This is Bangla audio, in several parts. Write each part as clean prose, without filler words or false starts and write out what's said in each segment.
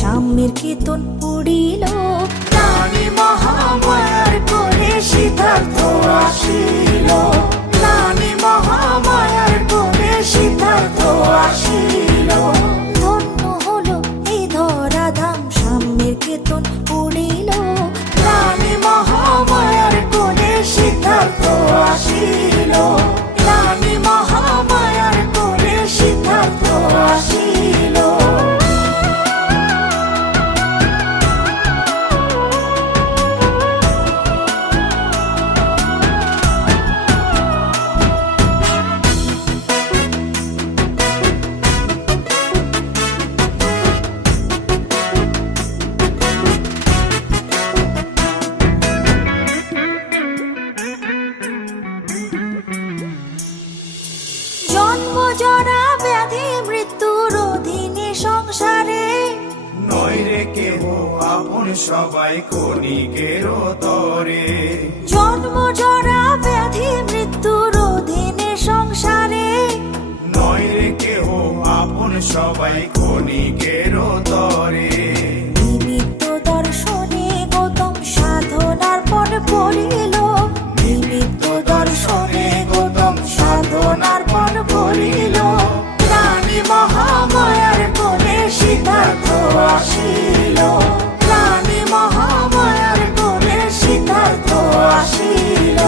সাম্যের কীর্তন পড়িল, রানী মহামায়ার কোলে সিদ্ধার্থ আসিল, রানী মহামায়ার কোলে সিদ্ধার্থ আসিল। ধন্য হলো এই ধরাধাম, সাম্যের কীর্তন পড়িল, রানী মহামায়ার কোলে সিদ্ধার্থ আসিল, রানী মহামায়ার কোলে সিদ্ধার্থ আসিল। জরা ব্যাধি মৃত্যুর অধীনে সংসারে, নইরে কেহ আপন সবাই ক্ষণিকের তরে। জন্ম জরা ব্যাধি মৃত্যুর অধীনে সংসারে, নইরে কেহ আপন সবাই ক্ষণিকের তরে। নিমিত্ত দর্শনে গৌতম সাধনার পর পড়িল, নিমিত্ত দর্শনে গৌতম সাধনার পর পড়িল, রানী মহামায়ার কোলে সিদ্ধার্থ আসিল, রানী মহামায়ার কোলে সিদ্ধার্থ আসিল।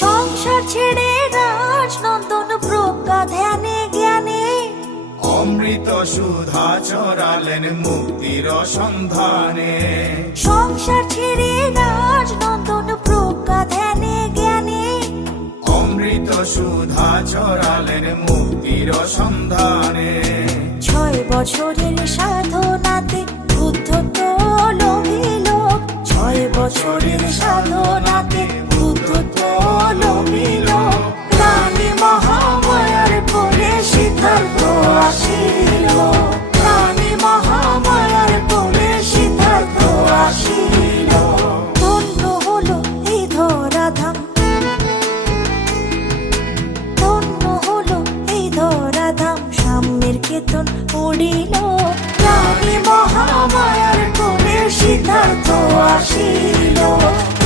সংসার ছেড়ে রাজনন্দন প্রজ্ঞা ধ্যানে জ্ঞানে, অমৃত সুধা চরালেন মুক্তির সন্ধানে। সংসার ছেড়ে রাজনন্দন প্রজ্ঞা ধ্যানে জ্ঞানে, অমৃত সুধা চরালেন মুক্তির সন্ধানে। 6 বছরের সাধনাতে বুদ্ধত্ব লভিল, 6 বছরের সাধনাতে বুদ্ধত্ব লভিল, রানী মহামায়ার কোলে সিদ্ধার্থ আসিল, রানী মহামায়ার কোলে সিদ্ধার্থ আসিল। ধন্য হলো এই ধরাধাম, ধন্য হলো এই ধরাধাম, সাম্যের কীর্তন পড়িল, রানী মহামায়ার কোলে সিদ্ধার্থ আসিল,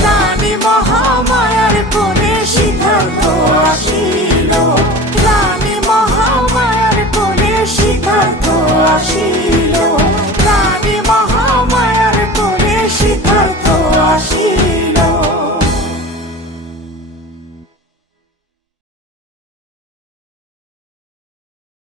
রানী মহামায়ার কোলে সিদ্ধার্থ আসিল, রানী মহামায়ার কোলে সিদ্ধার্থ আসিল।